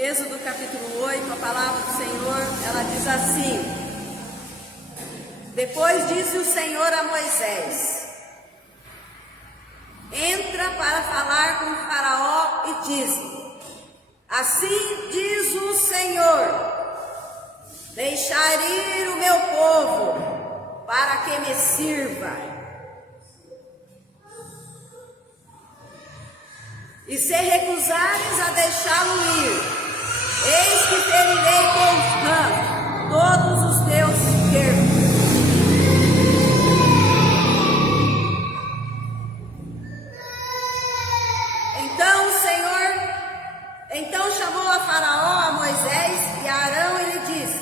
Êxodo capítulo 8, a palavra do Senhor, ela diz assim: depois disse o Senhor a Moisés: entra para falar com Faraó e diz: assim diz o Senhor, deixar ir o meu povo para que me sirva. E se recusares a deixá-lo ir, eis que ferirei com rã todos os teus termos. Então chamou a Faraó, a Moisés e a Arão e lhe disse: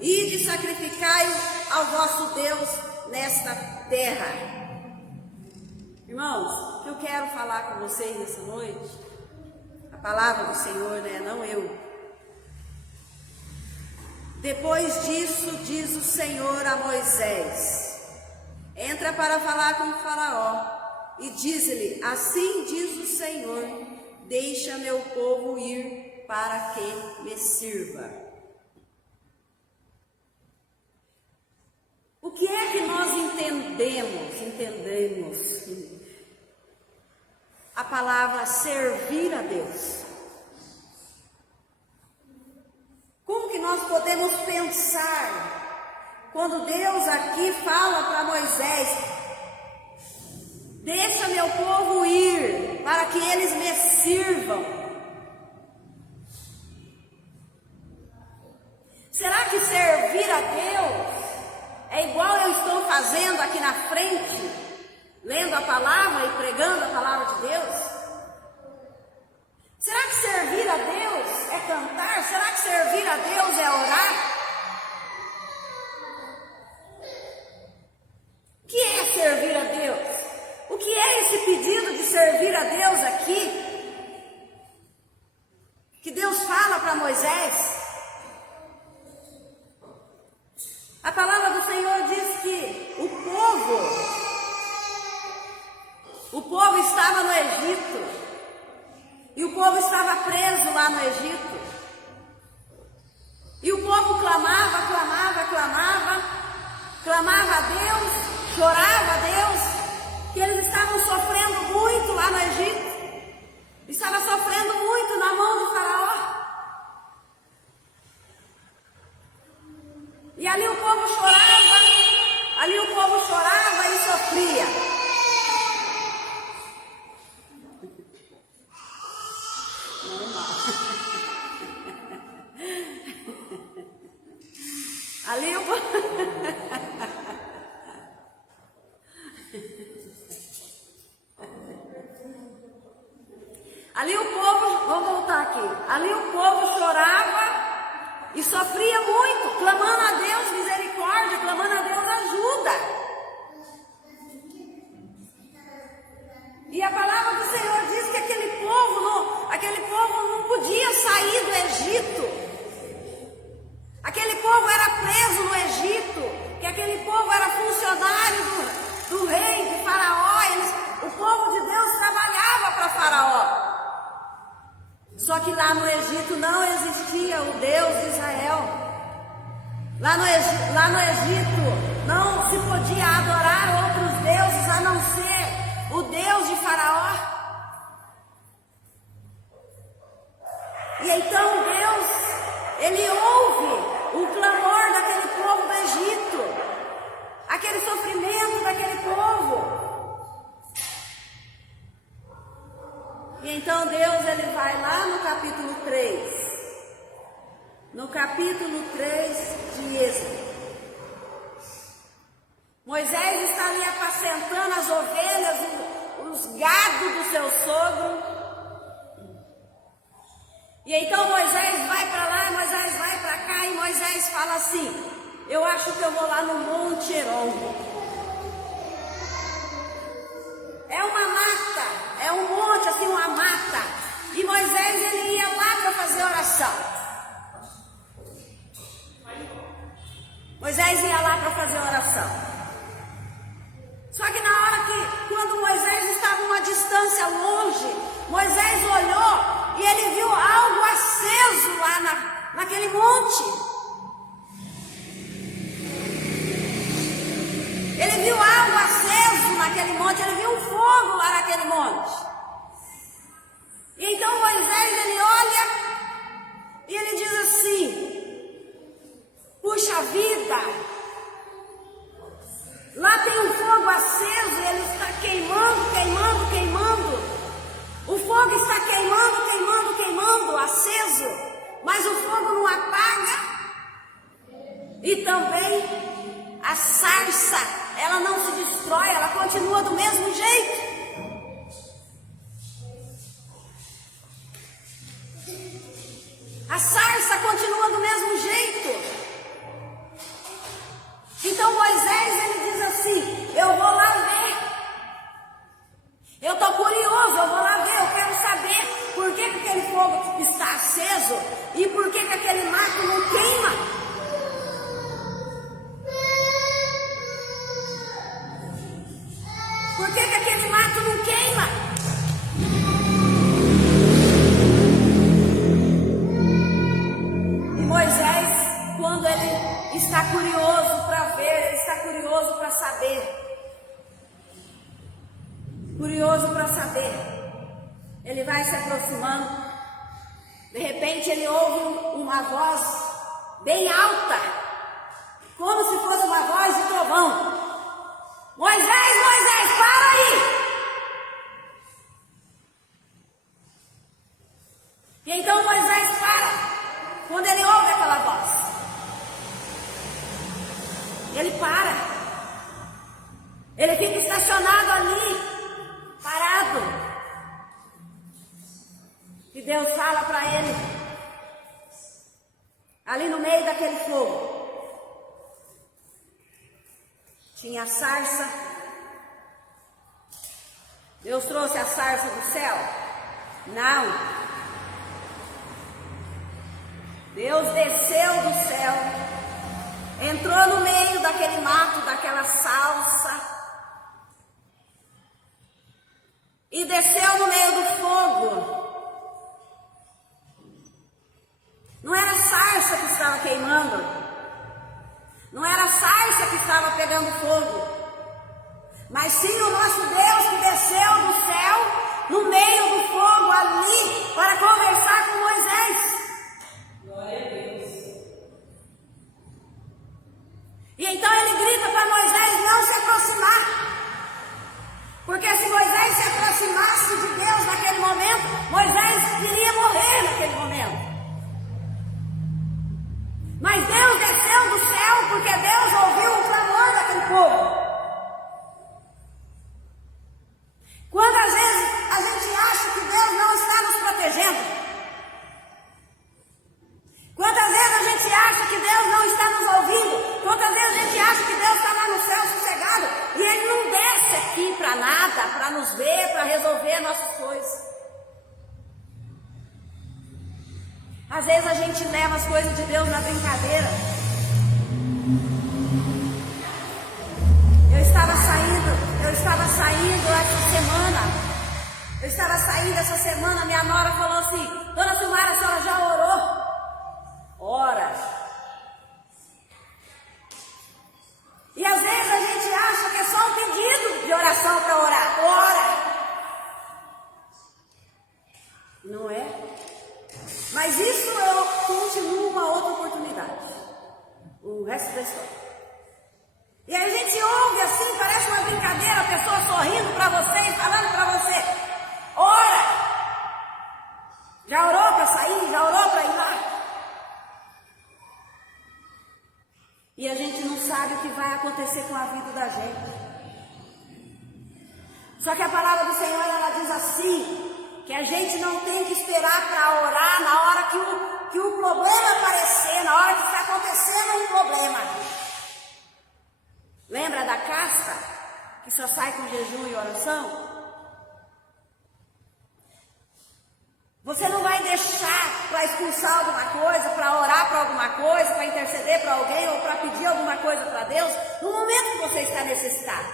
ide sacrificai ao vosso Deus nesta terra. Irmãos, o que eu quero falar com vocês nessa noite, a palavra do Senhor, né? Não eu. Depois disso, diz o Senhor a Moisés: entra para falar com o Faraó e diz-lhe: assim diz o Senhor, deixa meu povo ir para que me sirva. O que é que nós entendemos a palavra servir a Deus? Como que nós podemos pensar quando Deus aqui fala para Moisés: deixa meu povo ir para que eles me sirvam? Será que servir a Deus é igual eu estou fazendo aqui na frente, lendo a palavra e pregando a palavra de Deus? Será que servir a Deus é cantar? Será que servir a Deus é orar? O que é servir a Deus? O que é esse pedido de servir a Deus aqui? Que Deus fala para Moisés. A palavra do Senhor diz que o povo estava no Egito. E o povo estava preso lá no Egito. E o povo clamava a Deus, chorava a Deus, que eles estavam sofrendo muito lá no Egito. Estava sofrendo muito na mão do Faraó. E ali o povo chorava e sofria. Vamos voltar aqui. Ali o povo chorava e sofria muito, clamando a Deus misericórdia, clamando a Deus ajuda. E a palavra do Senhor diz que aquele povo não podia sair do Egito. Aquele povo era preso no Egito, que aquele povo era funcionário do rei, de Faraó. O povo de Deus trabalhava para Faraó. Só que lá no Egito não existia o Deus de Israel. Lá no Egito não se podia adorar outros deuses a não ser o Deus de Faraó. E então Deus, Ele ouve o clamor daquele povo do Egito, aquele sofrimento daquele povo. E então Deus, Ele vai lá no capítulo 3. No capítulo 3 de Êxodo. Moisés está ali apacentando as ovelhas, os gados do seu sogro. E então Moisés vai para lá, Moisés vai para cá, e Moisés fala assim: eu acho que eu vou lá no Monte Hermon. É uma mata, é um monte, assim, uma mata. E Moisés, ele ia lá para fazer oração. Moisés ia lá para fazer oração. Só que na hora quando Moisés estava uma distância longe, Moisés olhou e ele viu algo aceso lá naquele monte. Ele viu algo aceso naquele monte, ele viu um fogo lá naquele monte. E então Moisés, ele olha e ele diz assim: puxa vida, lá tem um fogo aceso e ele está queimando, queimando, queimando. O fogo está queimando, queimando, queimando, aceso, mas o fogo não apaga. E também a sarça, ela não se destrói, ela continua do mesmo jeito. A sarça continua do mesmo jeito. Então Moisés, ele diz assim: eu vou lá ver. Eu estou curioso, eu vou lá ver, eu quero saber por que aquele fogo está aceso e por que aquele mato não queima. Por que aquele mato não queima? E Moisés, quando ele está curioso para ver, ele está curioso para saber. Curioso para saber, ele vai se aproximando. De repente ele ouve uma voz bem alta, como se fosse uma voz de trovão. Moisés, Moisés, para aí! E então Moisés para, quando ele ouve aquela voz. Ele para. Ele fica estacionado ali, parado. E Deus fala para ele, ali no meio daquele fogo, tinha a sarça. Deus trouxe a sarça do céu? Não. Deus desceu do céu, entrou no meio daquele mato, daquela salsa, e desceu no meio do fogo. Não era a sarça que estava queimando, não era a sarça que estava pegando fogo, mas sim o nosso Deus que desceu do céu, no meio do fogo ali, para conversar com Moisés. Glória a Deus. E então ele grita para Moisés não se aproximar. Porque se Moisés se aproximasse de Deus naquele momento, Moisés iria morrer naquele momento. Mas Deus desceu do céu porque Deus ouviu o clamor daquele povo. Quando às vezes a gente acha que Deus não está nos protegendo, quantas vezes a gente acha que Deus não está nos ouvindo, quantas vezes a gente acha que Deus está lá no céu sossegado e Ele não desce aqui para nada, para nos ver, para resolver nossas coisas. Às vezes a gente leva as coisas de Deus na brincadeira. Eu estava saindo essa semana, minha nora falou assim: Dona Silmara, a senhora já orou? Ora. E às vezes a gente acha que é só um pedido de oração para orar. Ora. Não é? Mas isso eu continuo uma outra oportunidade. O resto da história. E aí a gente ouve assim, parece uma brincadeira, a pessoa sorrindo para você e falando para você: ora! Já orou para sair? Já orou para ir lá? E a gente não sabe o que vai acontecer com a vida da gente. Só que a palavra do Senhor, ela diz assim, que a gente não tem que esperar para orar na hora que o problema aparecer, na hora que está acontecendo um problema. Lembra da casca que só sai com jejum e oração? Você não vai deixar para expulsar alguma coisa, para orar para alguma coisa, para interceder para alguém ou para pedir alguma coisa para Deus no momento que você está necessitado.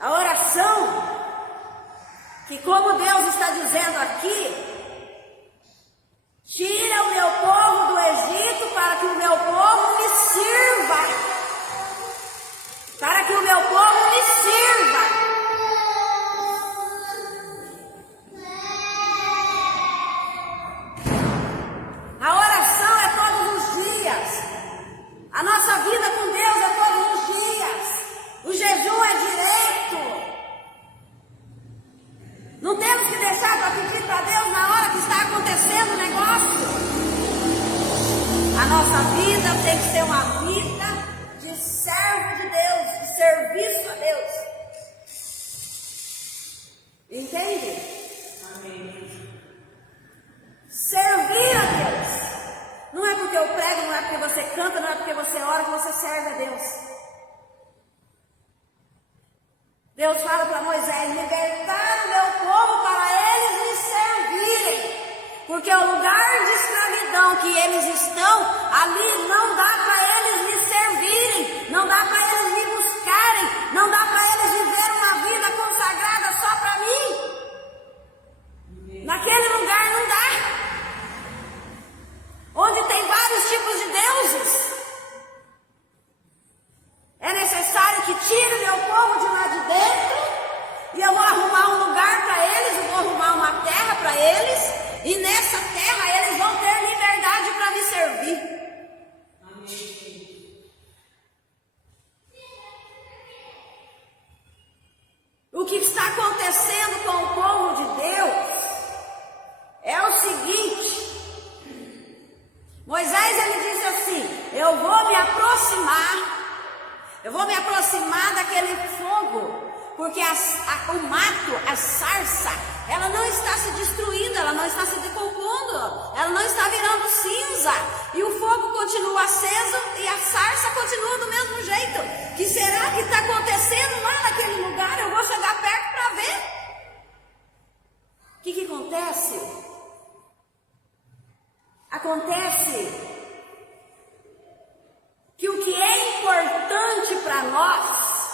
A oração, que como Deus está dizendo aqui, tira tem que ser uma vida de servo de Deus, de serviço a Deus. Entende? Amém. Servir a Deus. Não é porque eu prego, não é porque você canta, não é porque você ora que você serve a Deus. Deus fala para Moisés: libertar o meu povo para eles me servirem. Porque o lugar de escravidão que eles estão, ali não dá para eles me servirem, não dá para eles me buscarem, não dá para eles viver uma vida consagrada só para mim. Naquele lugar não dá. Onde tem vários tipos de deuses. É necessário que tire meu povo de lá de dentro, e eu vou arrumar um lugar para eles, eu vou arrumar uma terra para eles, e nessa terra eles vão ter liberdade para me servir. Amém. O que está acontecendo com o povo de Deus é o seguinte: Moisés, ele disse assim: eu vou me aproximar daquele fogo, porque o mato, a sarça, ela não está se destruindo, ela não está se decompondo, ela não está virando cinza, e o fogo continua aceso e a sarça continua do mesmo jeito. Que será que está acontecendo lá naquele lugar? Eu vou chegar perto para ver. O que acontece? Acontece que o que é importante para nós,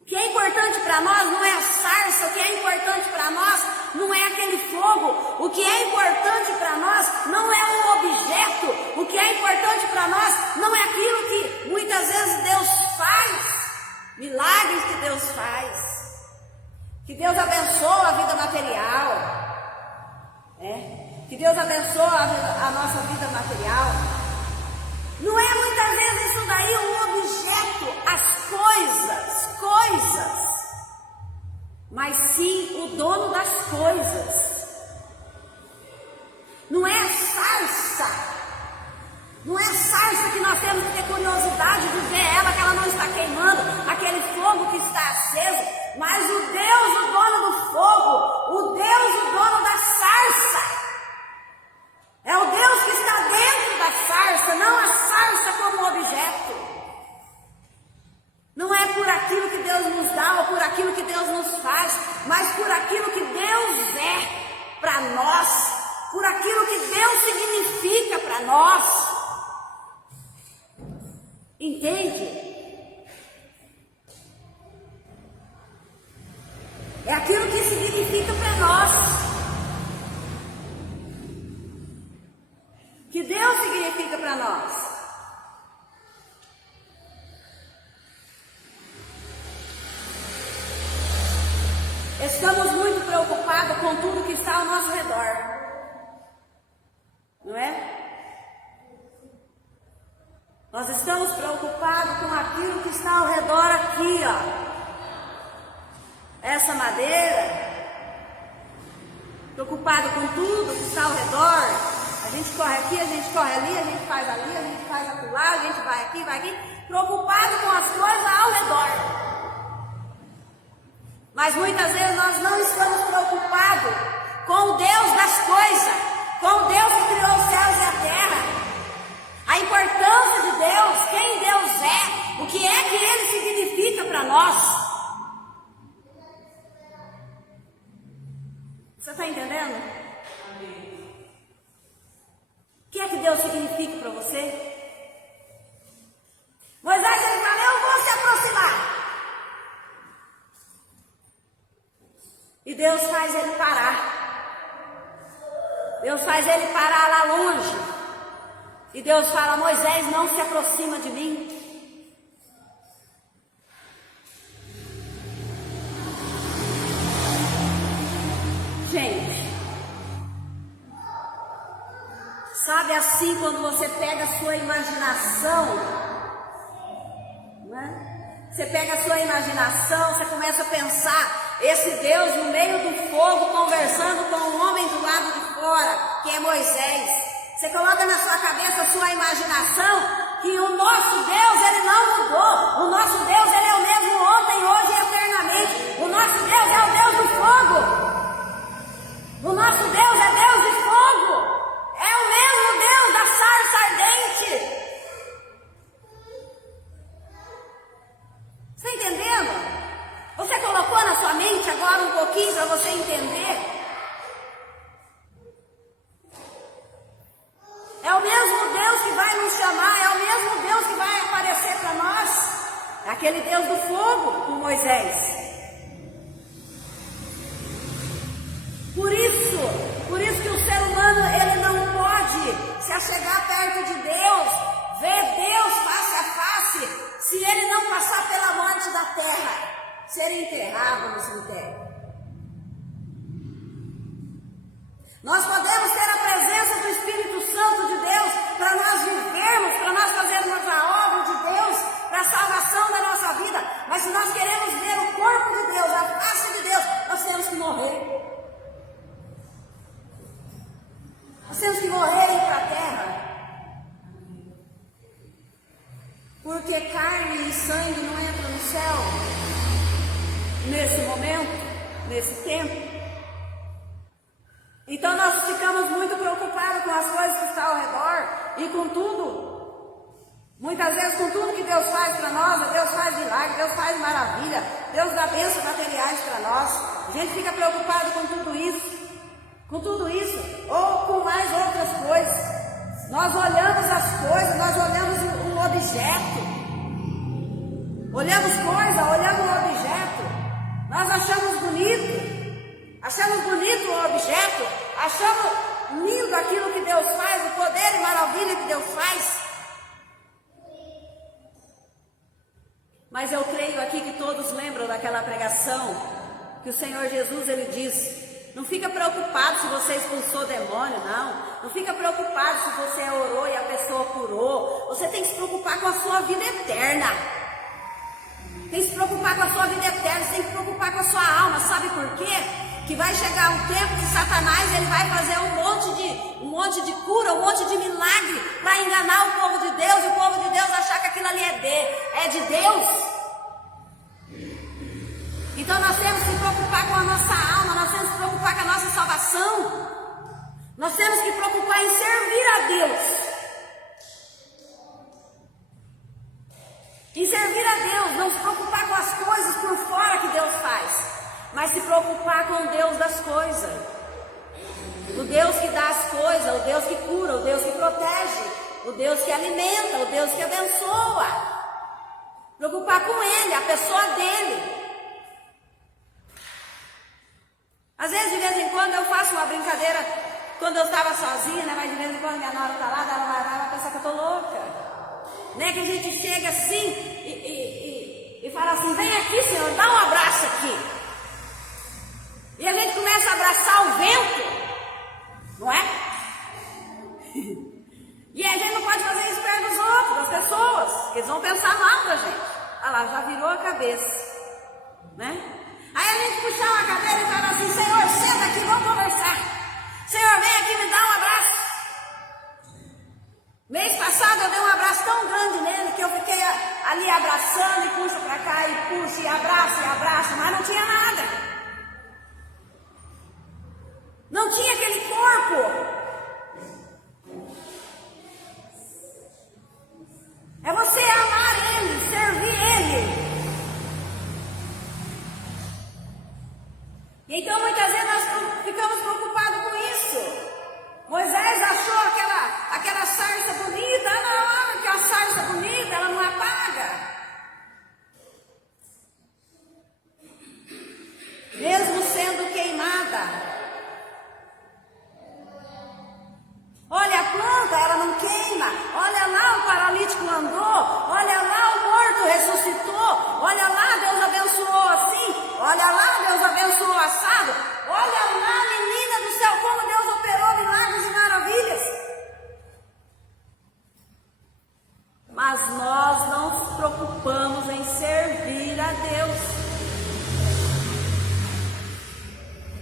o que é importante para nós não é a sarça, o que é importante para nós não é aquele fogo, o que é importante para nós não é um objeto, o que é importante para nós não é aquilo que muitas vezes Deus faz, milagres que Deus faz, que Deus abençoa a vida material, que Deus abençoa a nossa vida material. Não é muitas vezes isso daí um objeto, as coisas, mas sim o dono das coisas. Não é a sarça, não é a sarça que nós temos que ter curiosidade de ver ela, que ela não está queimando, aquele fogo que está aceso, mas o Deus, o dono do fogo, o Deus, o dono da sarça. É o Deus que está dentro da sarça, não a sarça como objeto. Não é por aquilo que Deus nos dá ou por aquilo que Deus nos faz, mas por aquilo que Deus é para nós, por aquilo que Deus significa para nós. Entende? É aquilo que significa para nós. Que Deus significa para nós. Estamos muito preocupados com tudo que está ao nosso redor, não é? Nós estamos preocupados com aquilo que está ao redor aqui, ó. Essa madeira, preocupado com tudo que está ao redor. A gente corre aqui, a gente corre ali, a gente faz ali, a gente faz acolá, a gente vai aqui, preocupado com as coisas ao redor. Mas muitas vezes nós não estamos preocupados com o Deus das coisas, com o Deus que criou os céus e a terra, a importância de Deus, quem Deus é, o que é que Ele significa para nós. Você está entendendo? O que é que Deus significa para você? Moisés, ele fala: eu vou se aproximar. E Deus faz ele parar. Deus faz ele parar lá longe. E Deus fala: Moisés, não se aproxima de mim. Gente, sabe assim quando você pega a sua imaginação, né? Você pega a sua imaginação, você começa a pensar esse Deus no meio do fogo conversando com um homem do lado de fora, que é Moisés. Você coloca na sua cabeça, a sua imaginação, que o nosso Deus, ele não mudou. O nosso Deus, ele é o mesmo ontem, hoje e eternamente. O nosso Deus é o Deus do fogo. O nosso Deus é Deus de fogo. É o mesmo Deus da sarça ardente. Você está entendendo? Você colocou na sua mente agora um pouquinho para você entender? É o mesmo Deus que vai nos chamar, é o mesmo Deus que vai aparecer para nós. É aquele Deus do fogo com Moisés. Por isso que o ser humano, ele não pode se achegar perto de Deus, ver Deus face a face, se ele não passar pela morte da terra, ser enterrado no cemitério. Nós podemos ter a presença do Espírito Santo de Deus para nós vivermos, para nós fazermos a obra de Deus, para a salvação da nossa vida. Mas se nós queremos ver o corpo de Deus, a face de Deus, nós temos que morrer. Nós temos que morrer e ir para a terra. Porque carne e sangue não entram no céu nesse momento, nesse tempo. Então nós ficamos muito preocupados com as coisas que estão ao redor e com tudo. Muitas vezes com tudo que Deus faz para nós, Deus faz milagre, Deus faz maravilha, Deus dá bênçãos materiais para nós. A gente fica preocupado com tudo isso, ou com mais outras coisas. Nós olhamos as coisas, nós olhamos um objeto, olhamos o objeto, nós achamos bonito o objeto, achamos lindo aquilo que Deus faz, o poder e maravilha que Deus faz. Mas eu creio aqui que todos lembram daquela pregação que o Senhor Jesus, ele disse: não fica preocupado se você expulsou demônio, não fica preocupado se você orou e a pessoa curou. Você tem que se preocupar com a sua vida eterna. Tem que se preocupar com a sua vida eterna, você tem que se preocupar com a sua alma. Sabe por quê? Que vai chegar um tempo que Satanás, ele vai fazer um monte de cura, um monte de milagre para enganar o povo de Deus, e o povo de Deus achar que aquilo ali é de Deus. Então nós temos que se preocupar com a nossa alma, nós temos que se preocupar com a nossa salvação. Nós temos que preocupar em servir a Deus. Em servir a Deus, não se preocupar com as coisas por fora que Deus faz, mas se preocupar com o Deus das coisas. O Deus que dá as coisas, o Deus que cura, o Deus que protege, o Deus que alimenta, o Deus que abençoa. Preocupar com Ele, a pessoa dEle. Às vezes, de vez em quando, eu faço uma brincadeira, quando eu estava sozinha, né? Mas de vez em quando minha nora está lá, ela vai pensar que eu estou louca. Né? Que a gente chega assim e fala assim: vem aqui, Senhor, dá um abraço aqui. E a gente começa a abraçar o vento, não é? E a gente não pode fazer isso perto dos outros, das pessoas, porque eles vão pensar mal da gente. Olha lá, já virou a cabeça, né? Aí a gente puxa uma cadeira e fala assim: Senhor, senta aqui, vamos conversar. Senhor, vem aqui, me dá um abraço. Mês passado eu dei um abraço tão grande nele que eu fiquei ali abraçando e puxa pra cá e puxa e abraço, mas não tinha nada. Não tinha aquele corpo. É você amar Ele, servir Ele. Então muitas vezes nós ficamos preocupados com isso. Moisés achou aquela sarça bonita, não, aquela sarça bonita, ela não apaga. Mesmo sendo queimada. Olha a planta, ela não queima. Olha lá, o paralítico andou. Olha lá, o morto ressuscitou. Olha lá, Deus abençoou assim. Olha lá, Deus abençoou assado. Olha lá, menina do céu, como Deus operou milagres e maravilhas. Mas nós não nos preocupamos em servir a Deus.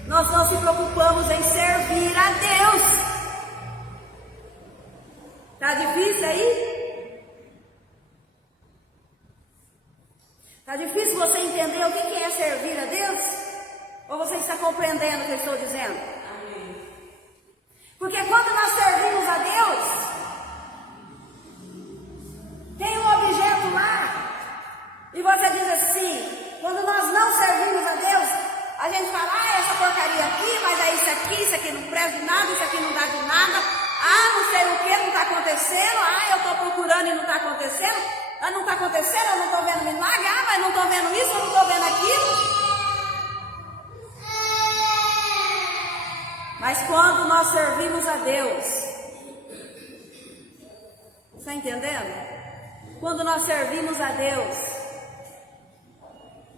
Nós não se preocupamos em servir a Deus. Tá difícil aí? Tá difícil você entender o que é servir a Deus? Ou você está compreendendo o que eu estou dizendo? Amém. Porque quando nós servimos a Deus, tem um objeto lá, e você diz assim, quando nós não servimos a Deus, a gente fala, essa porcaria aqui, mas é isso aqui não presta de nada, isso aqui não dá de nada, não sei o que, não está acontecendo, eu estou procurando e não está acontecendo, não está acontecendo, eu não estou vendo milagre, mas não estou vendo isso, eu não estou vendo aquilo. Mas quando nós servimos a Deus, está entendendo? Quando nós servimos a Deus,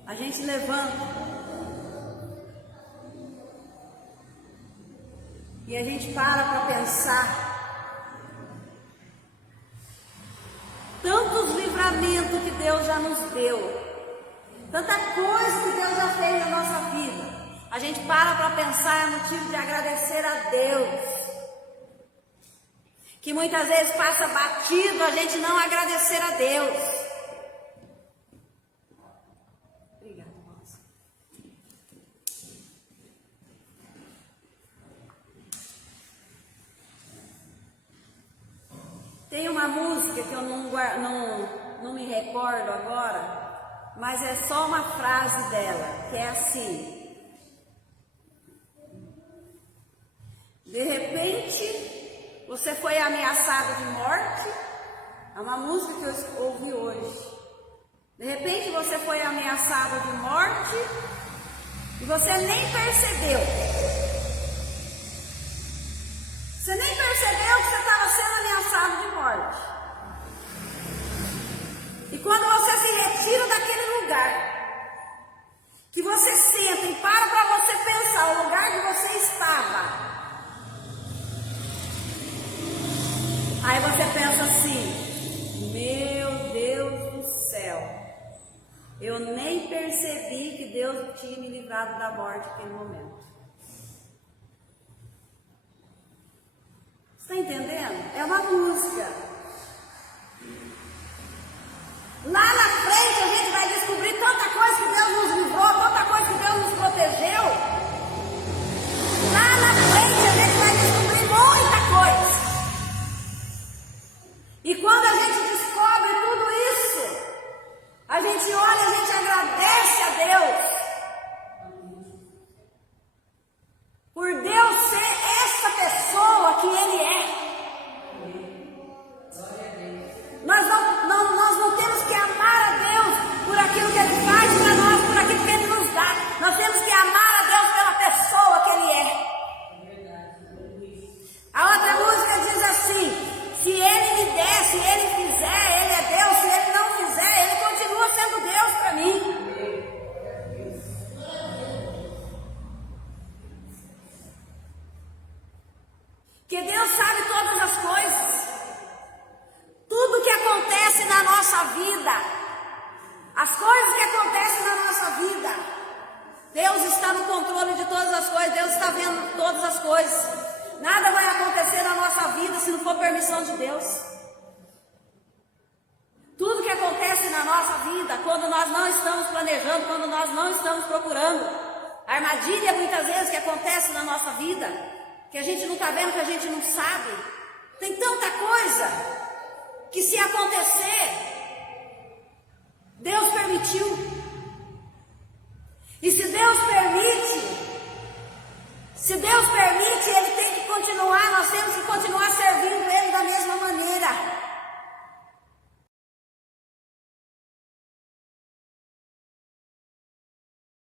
a gente levanta e a gente para pensar tantos livramentos que Deus já nos deu, tanta coisa que Deus já fez na nossa vida. A gente para pensar, é motivo de agradecer a Deus, que muitas vezes passa batido a gente não agradecer a Deus. Obrigada, moça. Tem uma música que eu não me recordo agora, mas é só uma frase dela, que é assim: de repente, você foi ameaçado de morte. É uma música que eu ouvi hoje. De repente, você foi ameaçado de morte e você nem percebeu. Você nem percebeu que você estava sendo ameaçado de morte. E quando você se retira daquele lugar, que você senta e para você pensar o lugar que você estava, aí você pensa assim, meu Deus do céu, eu nem percebi que Deus tinha me livrado da morte naquele momento. Está entendendo? É uma música. Lá na frente a gente vai descobrir tanta coisa que Deus nos livrou, tanta coisa que Deus nos protegeu. Lá na frente a gente vai descobrir muita coisa. E quando a gente descobre tudo isso, a gente olha, a gente agradece a Deus por Deus ser essa pessoa que Ele é. Nós não temos que amar a Deus por aquilo que Ele faz para nós, por aquilo que Ele nos dá. Nós temos que amar a Deus pela pessoa que Ele é. A outra música diz assim: se Ele me der, se Ele fizer, Ele é Deus. Se Ele não fizer, Ele continua sendo Deus para mim. Que Deus sabe todas as coisas. Tudo que acontece na nossa vida, as coisas que acontecem na nossa vida, Deus está no controle de todas as coisas. Deus está vendo todas as coisas. Nada vai acontecer na nossa vida se não for permissão de Deus. Tudo que acontece na nossa vida, quando nós não estamos planejando, quando nós não estamos procurando, a armadilha muitas vezes que acontece na nossa vida, que a gente não está vendo, que a gente não sabe. Tem tanta coisa que, se acontecer, Deus permitiu. E se Deus